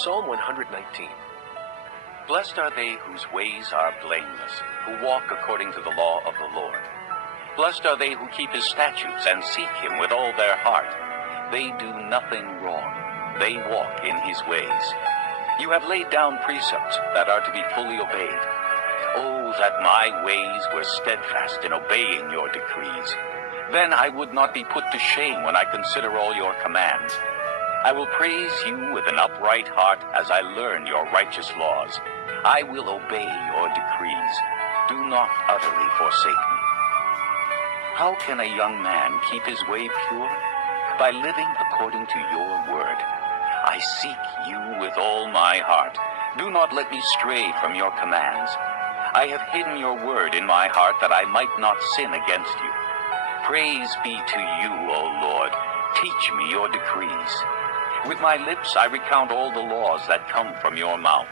Psalm 119. Blessed are they whose ways are blameless, who walk according to the law of the Lord. Blessed are they who keep his statutes and seek him with all their heart. They do nothing wrong. They walk in his ways. You have laid down precepts that are to be fully obeyed. Oh, that my ways were steadfast in obeying your decrees. Then I would not be put to shame when I consider all your commands. I will praise you with an upright heart as I learn your righteous laws. I will obey your decrees. Do not utterly forsake me. How can a young man keep his way pure? By living according to your word. I seek you with all my heart. Do not let me stray from your commands. I have hidden your word in my heart that I might not sin against you. Praise be to you, O Lord. Teach me your decrees. With my lips I recount all the laws that come from your mouth.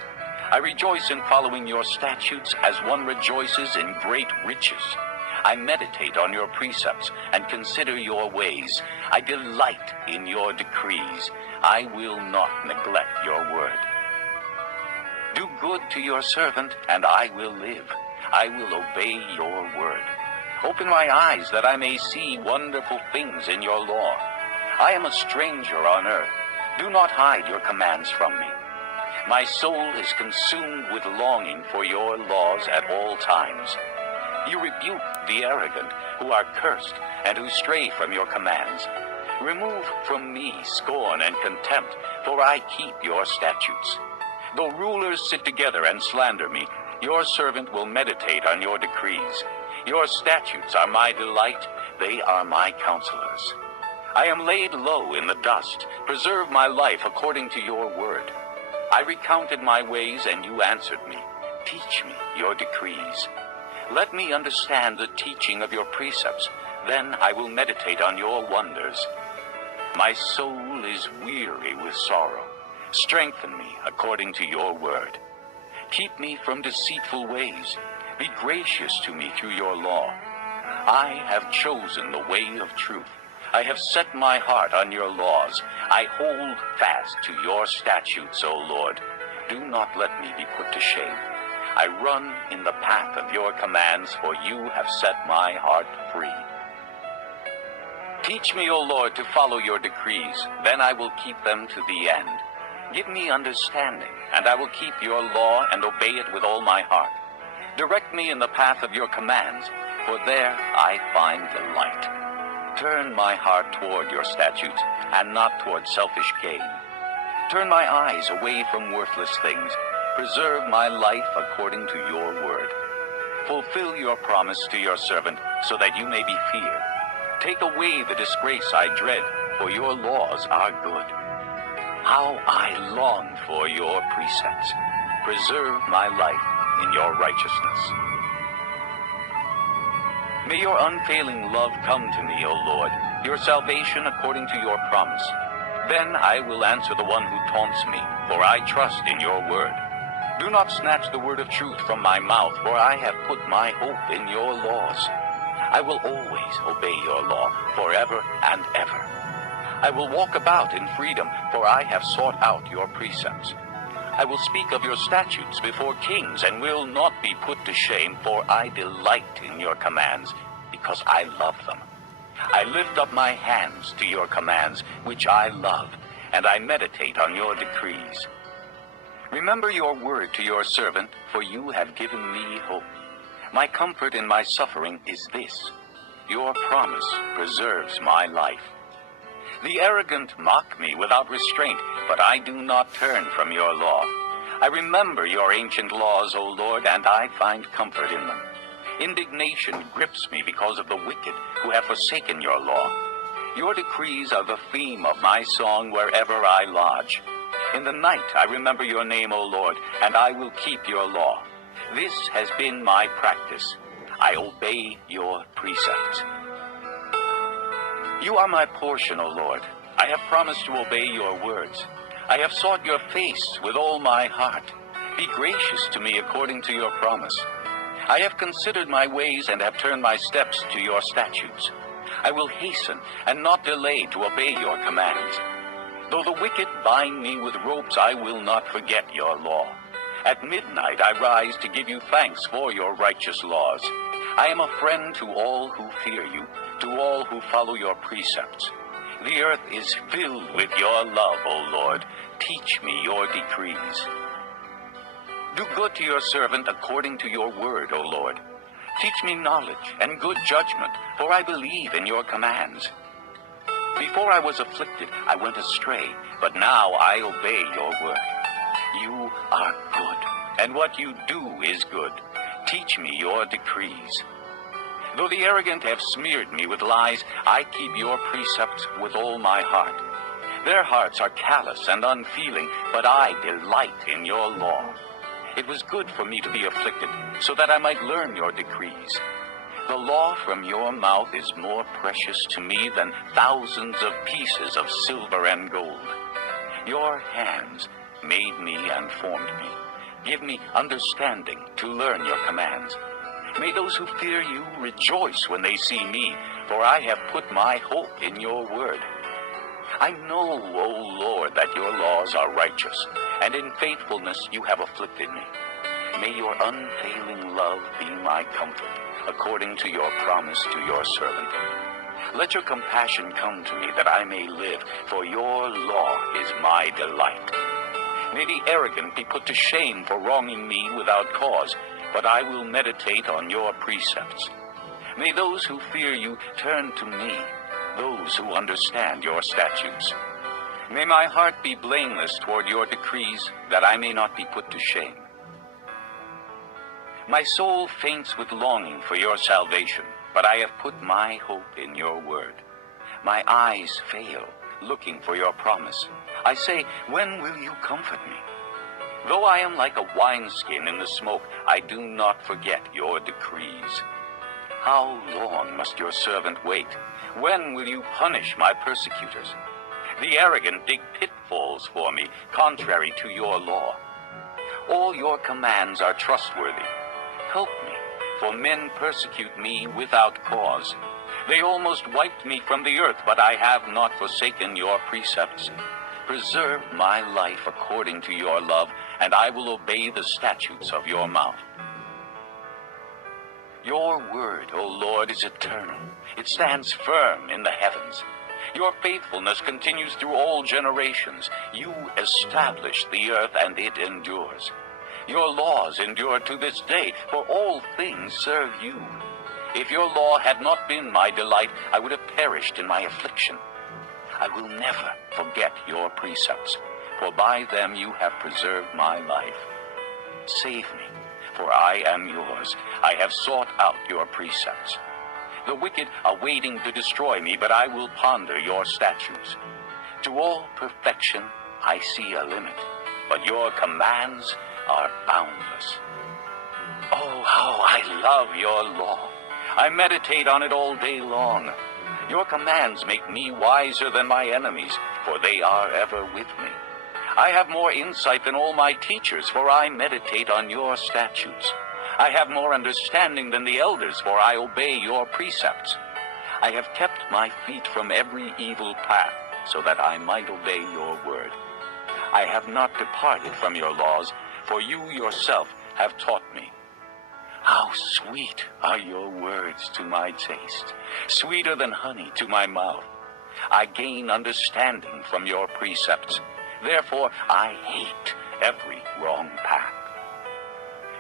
I rejoice in following your statutes as one rejoices in great riches. I meditate on your precepts and consider your ways. I delight in your decrees. I will not neglect your word. Do good to your servant, and I will live. I will obey your word. Open my eyes that I may see wonderful things in your law. I am a stranger on earth. Do not hide your commands from me. My soul is consumed with longing for your laws at all times. You rebuke the arrogant who are cursed and who stray from your commands. Remove from me scorn and contempt, for I keep your statutes. Though rulers sit together and slander me, your servant will meditate on your decrees. Your statutes are my delight, they are my counselors. I am laid low in the dust. Preserve my life according to your word. I recounted my ways, and you answered me. Teach me your decrees. Let me understand the teaching of your precepts. Then I will meditate on your wonders. My soul is weary with sorrow. Strengthen me according to your word. Keep me from deceitful ways. Be gracious to me through your law. I have chosen the way of truth. I have set my heart on your laws. I hold fast to your statutes, O Lord. Do not let me be put to shame. I run in the path of your commands, for you have set my heart free. Teach me, O Lord, to follow your decrees. Then I will keep them to the end. Give me understanding, and I will keep your law and obey it with all my heart. Direct me in the path of your commands, for there I find delight. Turn my heart toward your statutes, and not toward selfish gain. Turn my eyes away from worthless things. Preserve my life according to your word. Fulfill your promise to your servant, so that you may be feared. Take away the disgrace I dread, for your laws are good. How I long for your precepts. Preserve my life in your righteousness. May your unfailing love come to me, O Lord, your salvation according to your promise. Then I will answer the one who taunts me, for I trust in your word. Do not snatch the word of truth from my mouth, for I have put my hope in your laws. I will always obey your law, forever and ever. I will walk about in freedom, for I have sought out your precepts. I will speak of your statutes before kings, and will not be put to shame, for I delight in your commands, because I love them. I lift up my hands to your commands, which I love, and I meditate on your decrees. Remember your word to your servant, for you have given me hope. My comfort in my suffering is this: your promise preserves my life. The arrogant mock me without restraint, but I do not turn from your law. I remember your ancient laws, O Lord, and I find comfort in them. Indignation grips me because of the wicked who have forsaken your law. Your decrees are the theme of my song wherever I lodge. In the night I remember your name, O Lord, and I will keep your law. This has been my practice. I obey your precepts. You are my portion, O Lord. I have promised to obey your words. I have sought your face with all my heart. Be gracious to me according to your promise. I have considered my ways and have turned my steps to your statutes. I will hasten and not delay to obey your commands. Though the wicked bind me with ropes, I will not forget your law. At midnight I rise to give you thanks for your righteous laws. I am a friend to all who fear you, to all who follow your precepts. The earth is filled with your love, O Lord. Teach me your decrees. Do good to your servant according to your word, O Lord. Teach me knowledge and good judgment, for I believe in your commands. Before I was afflicted, I went astray, but now I obey your word. You are good, and what you do is good. Teach me your decrees. Though the arrogant have smeared me with lies, I keep your precepts with all my heart. Their hearts are callous and unfeeling, but I delight in your law. It was good for me to be afflicted, so that I might learn your decrees. The law from your mouth is more precious to me than thousands of pieces of silver and gold. Your hands made me and formed me. Give me understanding to learn your commands. May those who fear you rejoice when they see me, for I have put my hope in your word. I know, O Lord, that your laws are righteous, and in faithfulness you have afflicted me. May your unfailing love be my comfort, according to your promise to your servant. Let your compassion come to me, that I may live, for your law is my delight. May the arrogant be put to shame for wronging me without cause, but I will meditate on your precepts. May those who fear you turn to me, those who understand your statutes. May my heart be blameless toward your decrees, that I may not be put to shame. My soul faints with longing for your salvation, but I have put my hope in your word. My eyes fail, looking for your promise. I say, when will you comfort me? Though I am like a wineskin in the smoke, I do not forget your decrees. How long must your servant wait? When will you punish my persecutors? The arrogant dig pitfalls for me, contrary to your law. All your commands are trustworthy. Help me, for men persecute me without cause. They almost wiped me from the earth, but I have not forsaken your precepts. Preserve my life according to your love, and I will obey the statutes of your mouth. Your word, O Lord, is eternal. It stands firm in the heavens. Your faithfulness continues through all generations. You established the earth, and it endures. Your laws endure to this day, for all things serve you. If your law had not been my delight, I would have perished in my affliction. I will never forget your precepts, for by them you have preserved my life. Save me, for I am yours. I have sought out your precepts. The wicked are waiting to destroy me, but I will ponder your statutes. To all perfection I see a limit, but your commands are boundless. Oh, how I love your law. I meditate on it all day long. Your commands make me wiser than my enemies, for they are ever with me. I have more insight than all my teachers, for I meditate on your statutes. I have more understanding than the elders, for I obey your precepts. I have kept my feet from every evil path, so that I might obey your word. I have not departed from your laws, for you yourself have taught me. How sweet are your words to my taste, sweeter than honey to my mouth. I gain understanding from your precepts. Therefore I hate every wrong path.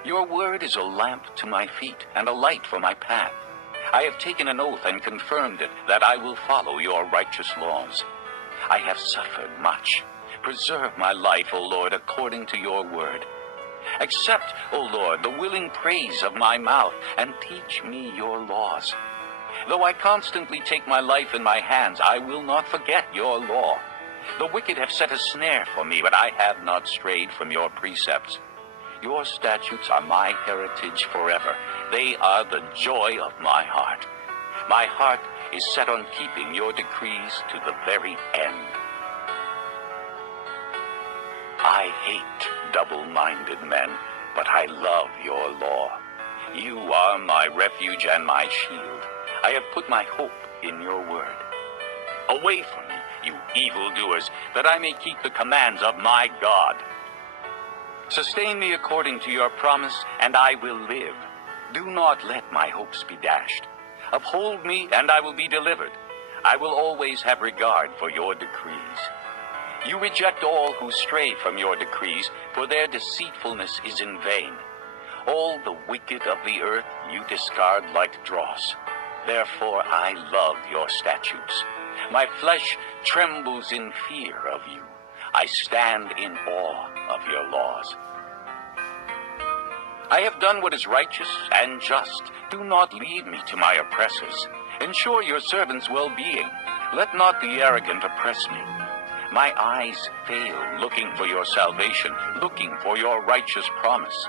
Your word is a lamp to my feet and a light for my path. I have taken an oath and confirmed it, that I will follow your righteous laws. I have suffered much. Preserve my life, O Lord, according to your word. Accept, O Lord, the willing praise of my mouth, and teach me your laws. Though I constantly take my life in my hands, I will not forget your law. The wicked have set a snare for me, but I have not strayed from your precepts. Your statutes are my heritage forever. They are the joy of my heart. My heart is set on keeping your decrees to the very end. I hate double-minded men, but I love your law. You are my refuge and my shield. I have put my hope in your word. Away from me, you evildoers, that I may keep the commands of my God. Sustain me according to your promise, and I will live. Do not let my hopes be dashed. Uphold me, and I will be delivered. I will always have regard for your decrees. You reject all who stray from your decrees, for their deceitfulness is in vain. All the wicked of the earth you discard like dross. Therefore I love your statutes. My flesh trembles in fear of you. I stand in awe of your laws. I have done what is righteous and just. Do not lead me to my oppressors. Ensure your servant's well-being. Let not the arrogant oppress me. My eyes fail looking for your salvation, looking for your righteous promise.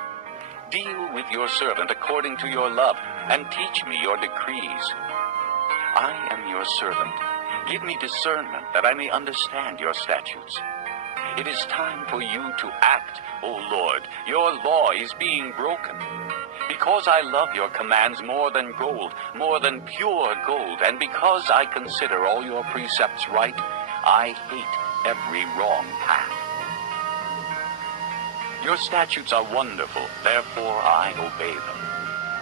Deal with your servant according to your love, and teach me your decrees. I am your servant. Give me discernment that I may understand your statutes. It is time for you to act, O Lord. Your law is being broken. Because I love your commands more than gold, more than pure gold, and because I consider all your precepts right, I hate every wrong path. Your statutes are wonderful, therefore I obey them.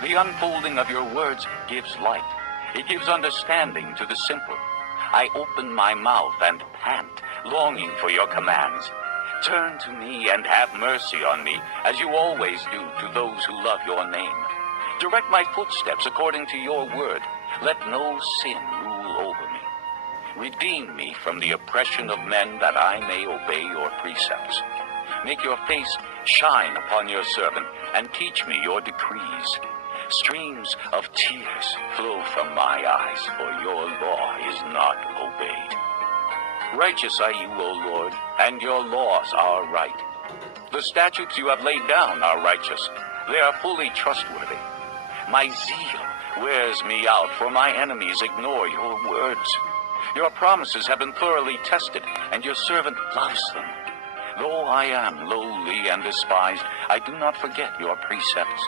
The unfolding of your words gives light. It gives understanding to the simple. I open my mouth and pant, longing for your commands. Turn to me and have mercy on me, as you always do to those who love your name. Direct my footsteps according to your word. Let no sin rule over me. Redeem me from the oppression of men, that I may obey your precepts. Make your face shine upon your servant, and teach me your decrees. Streams of tears flow from my eyes, for your law is not obeyed. Righteous are you, O Lord, and your laws are right. The statutes you have laid down are righteous. They are fully trustworthy. My zeal wears me out, for my enemies ignore your words. Your promises have been thoroughly tested, and your servant loves them. Though I am lowly and despised, I do not forget your precepts.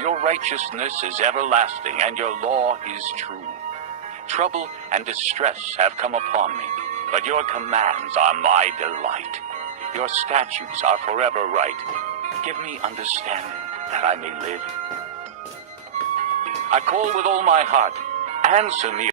Your righteousness is everlasting, and your law is true. Trouble and distress have come upon me, but your commands are my delight. Your statutes are forever right. Give me understanding, that I may live. I call with all my heart. Answer me